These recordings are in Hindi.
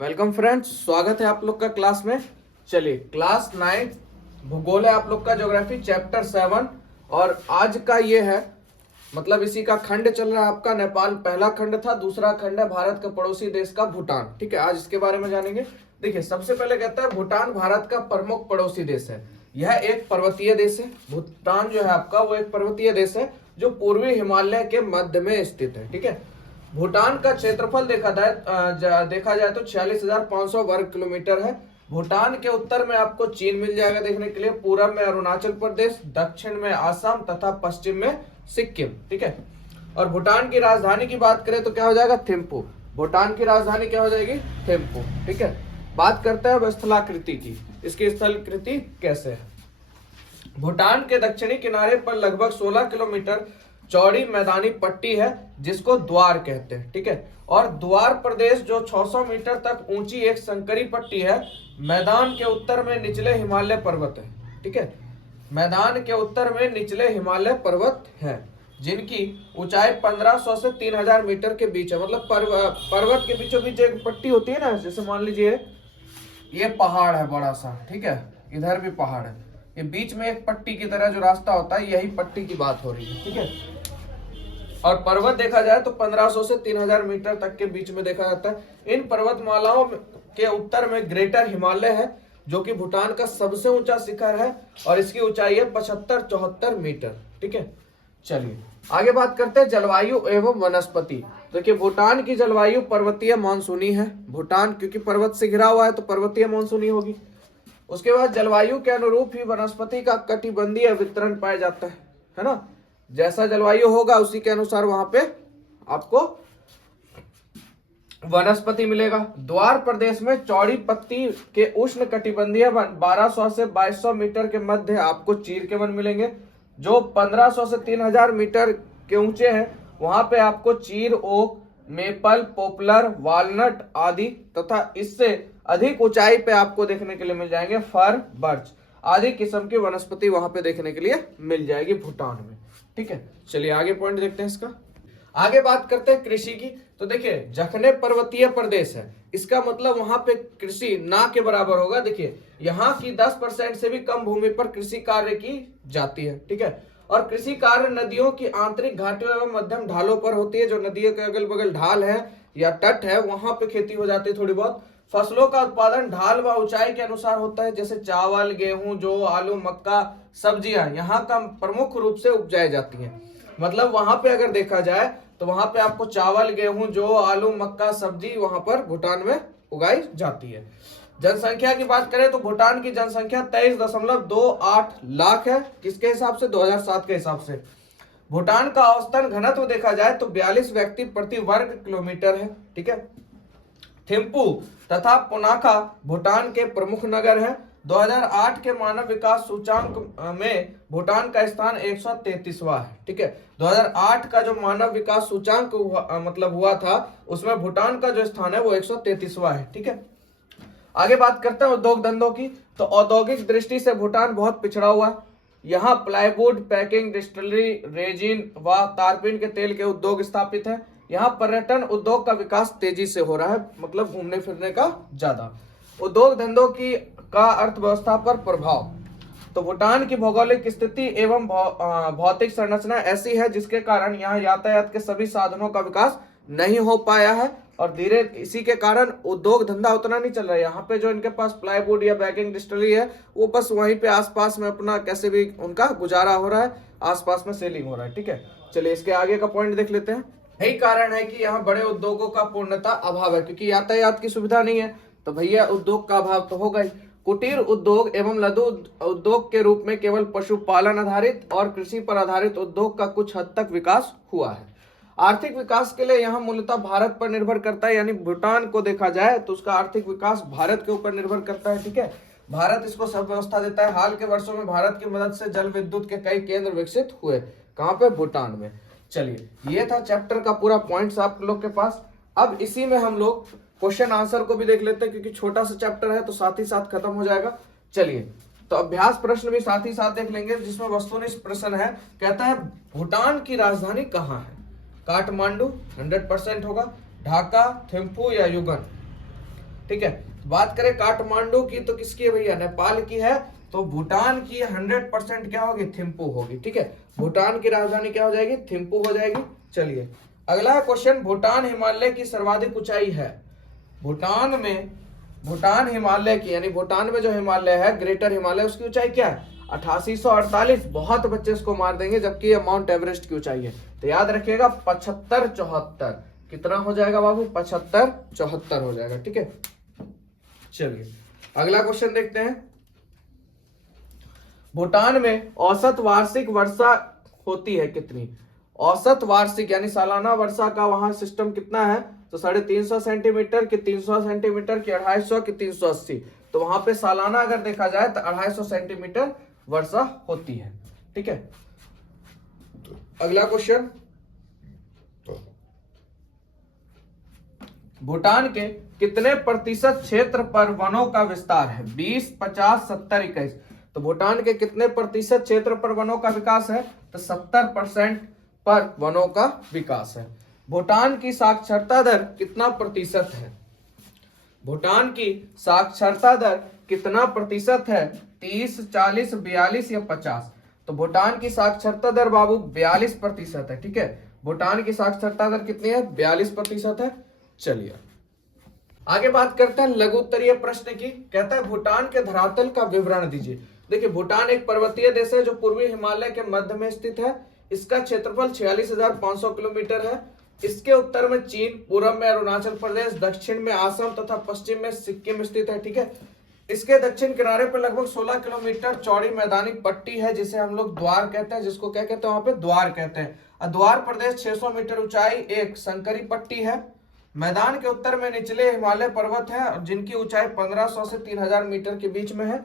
वेलकम फ्रेंड्स, स्वागत है आप लोग का क्लास में। चलिए, क्लास 9 भूगोल है आप लोग का, ज्योग्राफी चैप्टर 7। और आज का ये है मतलब इसी का खंड चल रहा है आपका। नेपाल पहला खंड था, दूसरा खंड है भारत का पड़ोसी देश का भूटान। ठीक है, आज इसके बारे में जानेंगे। देखिए, सबसे पहले कहता है भूटान भारत का प्रमुख पड़ोसी देश है। यह एक पर्वतीय देश है। भूटान जो है आपका वो एक पर्वतीय देश है जो पूर्वी हिमालय के मध्य में स्थित है। ठीक है, भूटान का क्षेत्रफल देखा जाए तो 46,500 वर्ग किलोमीटर है। भूटान के उत्तर में आपको चीन मिल जाएगा देखने के लिए, पूरब में अरुणाचल प्रदेश, दक्षिण में असम तथा पश्चिम में सिक्किम। ठीक है, और भूटान की राजधानी की बात करें तो क्या हो जाएगा, थिम्पू। भूटान की राजधानी क्या हो जाएगी, थिम्पू। ठीक है, बात करते हैं अब स्थलाकृति की। इसकी स्थलाकृति कैसे है। भूटान के दक्षिणी किनारे पर लगभग 16 किलोमीटर चौड़ी मैदानी पट्टी है जिसको द्वार कहते हैं। ठीक है, और द्वार प्रदेश जो 600 मीटर तक ऊंची एक संकरी पट्टी है। मैदान के उत्तर में निचले हिमालय पर्वत है। ठीक है, मैदान के उत्तर में निचले हिमालय पर्वत है जिनकी ऊंचाई 1500 से 3000 मीटर के बीच है। मतलब पर्वत के बीचों बीच एक पट्टी होती है ना, जैसे मान लीजिए ये पहाड़ है बड़ा सा। ठीक है, इधर भी पहाड़ है, ये बीच में एक पट्टी की तरह जो रास्ता होता है, यही पट्टी की बात हो रही है। ठीक है, और पर्वत देखा जाए तो 1500 से 3000 मीटर तक के बीच में देखा जाता है। इन पर्वतमालाओं के उत्तर में ग्रेटर हिमालय है जो कि भूटान का सबसे ऊंचा शिखर है और इसकी ऊंचाई है 75-74 मीटर। ठीक है, चलिए आगे बात करते हैं जलवायु एवं वनस्पति। देखिए, भूटान की जलवायु पर्वतीय मानसूनी है। भूटान क्योंकि पर्वत से घिरा हुआ है तो पर्वतीय मानसूनी होगी। उसके बाद जलवायु के अनुरूप ही वनस्पति का कटिबंधीय वितरण पाया जाता है ना। जैसा जलवायु होगा उसी के अनुसार वहां पे आपको वनस्पति मिलेगा। द्वार प्रदेश में चौड़ी पत्ती के उष्ण कटिबंधीय वन 1200 से 2200 मीटर के मध्य आपको चीर के वन मिलेंगे। जो 1500 से 3000 मीटर के ऊंचे हैं वहां पे आपको चीर, ओक, मेपल, पोपलर, वालनट आदि तथा इससे अधिक ऊंचाई पे आपको देखने के लिए मिल जाएंगे फर, बर्च आदि किस्म की वनस्पति वहां पे देखने के लिए मिल जाएगी भूटान में। ठीक है, चलिए आगे पॉइंट देखते हैं इसका। आगे बात करते हैं कृषि की। तो देखिए, जखने पर्वतीय प्रदेश है, इसका मतलब वहां पे कृषि ना के बराबर होगा। देखिए, यहाँ की 10% से भी कम भूमि पर कृषि कार्य की जाती है। ठीक है, और कृषि कार्य नदियों की आंतरिक घाटियों एवं मध्यम ढालों पर होती है। जो नदियों के अगल बगल ढाल है या तट है वहां पे खेती हो जाती है थोड़ी बहुत। फसलों का उत्पादन ढाल व ऊंचाई के अनुसार होता है, जैसे चावल, गेहूं, जौ, आलू, मक्का, सब्जियां यहाँ का प्रमुख रूप से उपजाई जाती हैं। मतलब वहां पे अगर देखा जाए तो वहां पे आपको चावल, गेहूं, जौ, आलू, मक्का, सब्जी वहां पर भूटान में उगाई जाती है। जनसंख्या की बात करें तो भूटान की जनसंख्या 23.28 लाख है। किसके हिसाब से, 2007 के हिसाब से। भूटान का औसतन घनत्व देखा जाए तो 42 व्यक्ति प्रति वर्ग किलोमीटर है। ठीक है, थिम्पू तथा पुनाखा भूटान के प्रमुख नगर हैं। 2008 के मानव विकास सूचांक में भूटान का स्थान 133वां है। ठीक है, 2008 का जो मानव विकास सूचांक हुआ था उसमें भूटान का जो स्थान है वो 133वां है। ठीक है, आगे बात करते हैं उद्योग धंधों की। तो औद्योगिक दृष्टि से भूटान बहुत पिछड़ा हुआ है। यहाँ प्लाईवुड, पैकिंग, डिस्टिलरी, रेजिन व तारपीन के तेल के उद्योग स्थापित हैं। यहाँ पर्यटन उद्योग का विकास तेजी से हो रहा है, मतलब घूमने फिरने का ज्यादा। उद्योग धंधों की का अर्थव्यवस्था पर प्रभाव। तो भूटान की भौगोलिक स्थिति एवं भौतिक संरचना ऐसी है जिसके कारण यहाँ यातायात के सभी साधनों का विकास नहीं हो पाया है और धीरे इसी के कारण उद्योग धंधा उतना नहीं चल रहा है। यहाँ पे जो इनके पास प्लाईवुड या बैगिंग डिस्टिलरी है वो बस वहीं पे आसपास में अपना कैसे भी उनका गुजारा हो रहा है, आसपास में सेलिंग हो रहा है। ठीक है, चलिए इसके आगे का पॉइंट देख लेते हैं। यही कारण है कि यहाँ बड़े उद्योगों का पूर्णतः अभाव है, क्योंकि यातायात की सुविधा नहीं है तो भैया उद्योग का अभाव तो होगा ही। कुटीर उद्योग एवं लघु उद्योग के रूप में केवल पशुपालन आधारित और कृषि पर आधारित उद्योग का कुछ हद तक विकास हुआ है। आर्थिक विकास के लिए यहाँ मूलतः भारत पर निर्भर करता है, यानी भूटान को देखा जाए तो उसका आर्थिक विकास भारत के ऊपर निर्भर करता है। ठीक है, भारत इसको सब व्यवस्था देता है। हाल के वर्षों में भारत की मदद से जल विद्युत के कई केंद्र विकसित हुए। कहाँ पे, भूटान में। चलिए, ये था चैप्टर का पूरा पॉइंट्स आप लोग के पास। अब इसी में हम लोग क्वेश्चन आंसर को भी देख लेते हैं, क्योंकि छोटा सा चैप्टर है तो साथ ही साथ खत्म हो जाएगा। चलिए, तो अभ्यास प्रश्न भी साथ ही साथ देख लेंगे, जिसमें वस्तुनिष्ठ प्रश्न है। कहता है भूटान की राजधानी कहाँ है। काठमांडू 100% होगा, ढाका, थिम्पू या युगन। ठीक है। बात करें काठमांडू की तो किसकी है भैया, नेपाल की है। तो भूटान की 100% क्या होगी, थिम्पू होगी। ठीक है, भूटान की राजधानी क्या हो जाएगी, थिम्पू हो जाएगी। चलिए अगला क्वेश्चन, भूटान हिमालय की सर्वाधिक ऊंचाई है। भूटान हिमालय की, यानी भूटान में जो हिमालय है, ग्रेटर हिमालय, उसकी ऊंचाई क्या है, 8848। बहुत बच्चे इसको मार देंगे, जबकि ये माउंट एवरेस्ट की ऊंचाई है। तो याद रखिएगा 7574। कितना हो जाएगा बाबू, 7574 हो जाएगा। ठीक है, चलिए अगला क्वेश्चन देखते हैं। भूटान में औसत वार्षिक वर्षा होती है कितनी, औसत वार्षिक यानी सालाना वर्षा का वहां सिस्टम कितना है, तो 350 सेंटीमीटर की, 300 सेंटीमीटर की, 250 की, 380। तो वहां पे सालाना अगर देखा जाए तो 250 सेंटीमीटर वर्षा होती है। ठीक है, अगला क्वेश्चन, भूटान के कितने प्रतिशत क्षेत्र पर वनों का विस्तार है, 20, 50, 70, 21। तो भूटान के कितने प्रतिशत क्षेत्र पर वनों का विकास है, तो 70% पर वनों का विकास है। भूटान की साक्षरता दर कितना प्रतिशत है, भूटान की साक्षरता दर कितना प्रतिशत है, 30, 40, 42 या 50। तो भूटान की साक्षरता दर बाबू 42% है। ठीक है, भूटान की साक्षरता दर कितनी है, 42% है। चलिए आगे बात करते हैं लघु उत्तरीय प्रश्न की। कहता है भूटान के धरातल का विवरण दीजिए। देखिए भूटान एक पर्वतीय देश है जो पूर्वी हिमालय के मध्य में स्थित है। इसका क्षेत्रफल 46,500 किलोमीटर है। इसके उत्तर में चीन, पूर्व में अरुणाचल प्रदेश, दक्षिण में असम तथा पश्चिम में सिक्किम स्थित है। ठीक है, इसके दक्षिण किनारे पर लगभग 16 किलोमीटर चौड़ी मैदानी पट्टी है, जिसे हम लोग द्वार कहते हैं, जिसको क्या कहते हैं, वहां पे द्वार कहते हैं। द्वार प्रदेश 600 मीटर ऊंचाई एक संकरी पट्टी है। मैदान के उत्तर में निचले हिमालय पर्वत है, जिनकी ऊंचाई 1500 से 3000 मीटर के बीच में है।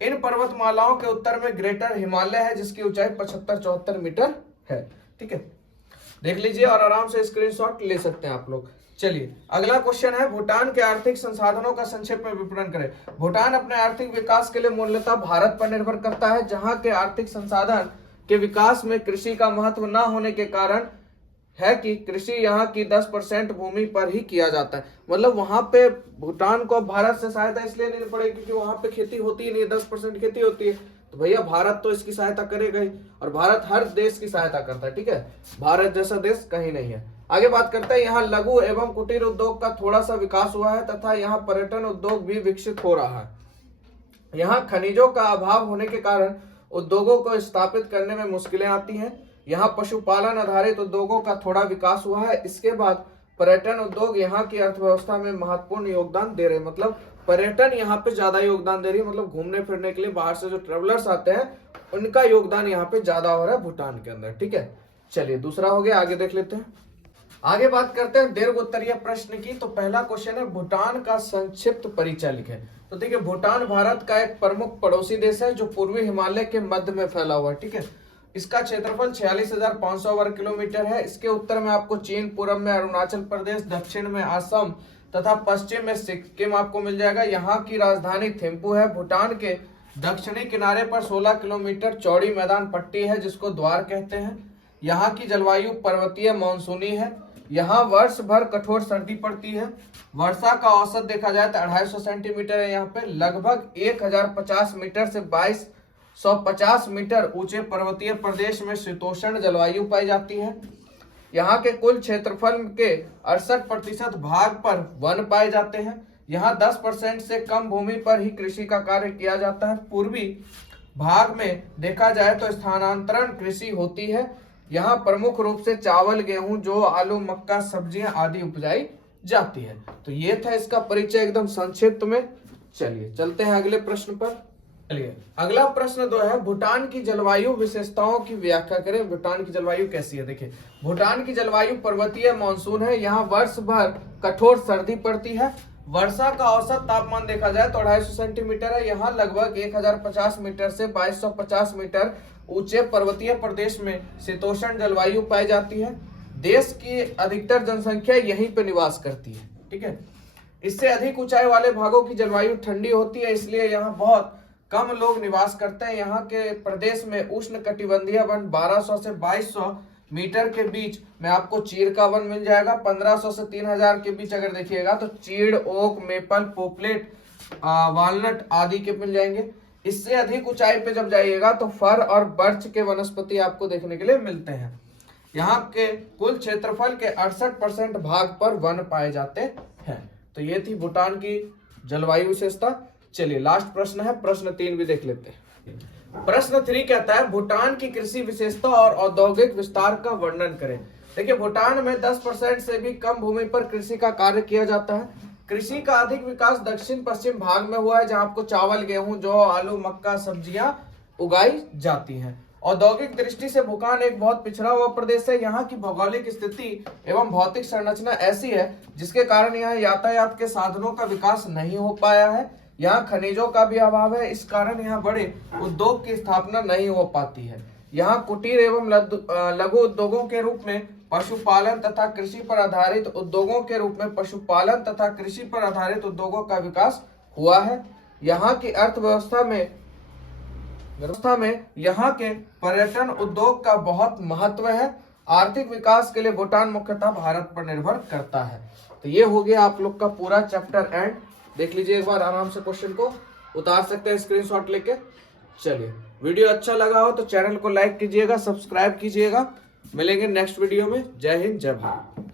इन पर्वतमालाओं के उत्तर में ग्रेटर हिमालय है, जिसकी ऊंचाई 75-74 मीटर है। ठीक है, देख लीजिए और आराम से स्क्रीनशॉट ले सकते हैं आप लोग। चलिए अगला क्वेश्चन है, भूटान के आर्थिक संसाधनों का संक्षेप में विवरण करें। भूटान अपने आर्थिक विकास के लिए मूलतः भारत पर निर्भर करता है, जहां के आर्थिक संसाधन के विकास में कृषि का महत्व न होने के कारण है कि कृषि यहाँ की 10% भूमि पर ही किया जाता है। मतलब वहां पे भूटान को भारत से सहायता इसलिए नहीं पड़ेगी क्योंकि वहां पे खेती होती ही नहीं, 10% खेती होती है। तो भैया भारत तो इसकी सहायता करेगा ही, और भारत हर देश की सहायता करता है। ठीक है, भारत जैसा देश कहीं नहीं है। आगे बात करते हैं, यहाँ लघु एवं कुटीर उद्योग का थोड़ा सा विकास हुआ है तथा यहाँ पर्यटन उद्योग भी विकसित हो रहा है। यहाँ खनिजों का अभाव होने के कारण उद्योगों को स्थापित करने में मुश्किलें आती हैं। यहाँ पशुपालन आधारित उद्योगों का थोड़ा विकास हुआ है। इसके बाद पर्यटन उद्योग यहाँ की अर्थव्यवस्था में महत्वपूर्ण योगदान दे रहे हैं। मतलब पर्यटन यहाँ पे ज्यादा योगदान दे रही है, मतलब घूमने फिरने के लिए बाहर से जो ट्रेवलर्स आते हैं उनका योगदान यहाँ पे ज्यादा हो रहा है भूटान के अंदर। ठीक है, चलिए दूसरा हो गया, आगे देख लेते हैं। आगे बात करते हैं दीर्घ उत्तरीय प्रश्न की। तो पहला क्वेश्चन है, भूटान का संक्षिप्त परिचय लिखें। तो देखिए भूटान भारत का एक प्रमुख पड़ोसी देश है जो पूर्वी हिमालय के मध्य में फैला हुआ है। ठीक है, इसका क्षेत्रफल 46,500 वर्ग किलोमीटर है। इसके उत्तर में आपको चीन, पूर्व में अरुणाचल प्रदेश, दक्षिण में असम तथा पश्चिम में सिक्किम आपको मिल जाएगा। यहाँ की राजधानी थिम्पू है। भूटान के दक्षिणी किनारे पर 16 किलोमीटर चौड़ी मैदान पट्टी है, जिसको द्वार कहते हैं। यहाँ की जलवायु पर्वतीय मानसूनी है। यहाँ वर्ष भर कठोर सर्दी पड़ती है। वर्षा का औसत देखा जाए तो 250 सेंटीमीटर है। यहाँ पे लगभग 1050 मीटर से 2250 मीटर ऊंचे पर्वतीय प्रदेश में शीतोष्ण जलवायु पाई जाती है। यहाँ के कुल क्षेत्रफल के 68% भाग पर वन पाए जाते हैं। यहाँ 10% से कम भूमि पर ही कृषि का कार्य किया जाता है। पूर्वी भाग में देखा जाए तो स्थानांतरण कृषि होती है। यहाँ प्रमुख रूप से चावल, गेहूं, जौ, आलू, मक्का, सब्जियां आदि उपजाई जाती है। तो ये था इसका परिचय एकदम संक्षिप्त में। चलिए चलते हैं अगले प्रश्न पर। चलिए अगला प्रश्न जो है, भूटान की जलवायु विशेषताओं की व्याख्या करें। भूटान की जलवायु कैसी है? देखिए भूटान की जलवायु पर्वतीय मानसून है। यहाँ वर्ष भर कठोर सर्दी पड़ती है। वर्षा का औसत तापमान देखा जाए तो 250 सेंटीमीटर है। यहाँ लगभग 1050 मीटर से 2250 मीटर ऊंचे पर्वतीय प्रदेश में शीतोष्ण जलवायु पाई जाती है। देश की अधिकतर जनसंख्या यहीं पे निवास करती है। ठीक है, इससे अधिक ऊंचाई वाले भागों की जलवायु ठंडी होती है, इसलिए यहाँ बहुत कम लोग निवास करते हैं। यहाँ के प्रदेश में उष्ण कटिबंधीय वन 1200 से 2200 मीटर के बीच में आपको चीड़ का वन मिल जाएगा। 1500 से 3000 के बीच अगर देखिएगा तो चीड़, ओक, मेपल, पोपलेट, वालनट आदि के मिल जाएंगे। इससे अधिक ऊंचाई पे जब जाइएगा तो फर और बर्च के वनस्पति आपको देखने के लिए मिलते हैं। यहाँ के कुल क्षेत्रफल के 68% भाग पर वन पाए जाते हैं। तो ये थी भूटान की जलवायु विशेषता। चलिए लास्ट प्रश्न है, प्रश्न 3 भी देख लेते हैं। प्रश्न 3 कहता है भूटान की कृषि विशेषता और औद्योगिक विस्तार का वर्णन करें। देखिए भूटान में 10% से भी कम भूमि पर कृषि का कार्य किया जाता है। कृषि का अधिक विकास दक्षिण पश्चिम भाग में हुआ है, जहां आपको चावल, गेहूं, जौ, आलू, मक्का, सब्जियां उगाई जाती हैं। औद्योगिक दृष्टि से भूटान एक बहुत पिछड़ा हुआ प्रदेश है। यहाँ की भौगोलिक स्थिति एवं भौतिक संरचना ऐसी है जिसके कारण यहाँ यातायात के साधनों का विकास नहीं हो पाया है। यहाँ खनिजों का भी अभाव है, इस कारण यहाँ बड़े उद्योग की स्थापना नहीं हो पाती है। यहाँ कुटीर एवं लघु उद्योगों के रूप में पशुपालन तथा कृषि पर आधारित उद्योगों का विकास हुआ है। यहाँ की अर्थव्यवस्था में यहाँ के पर्यटन उद्योग का बहुत महत्व है। आर्थिक विकास के लिए भूटान मुख्यतः भारत पर निर्भर करता है। तो ये हो गया आप लोग का पूरा चैप्टर एंड। देख लीजिए एक बार आराम से, क्वेश्चन को उतार सकते हैं स्क्रीनशॉट लेके। चलिए वीडियो अच्छा लगा हो तो चैनल को लाइक कीजिएगा, सब्सक्राइब कीजिएगा। मिलेंगे नेक्स्ट वीडियो में। जय हिंद, जय भारत।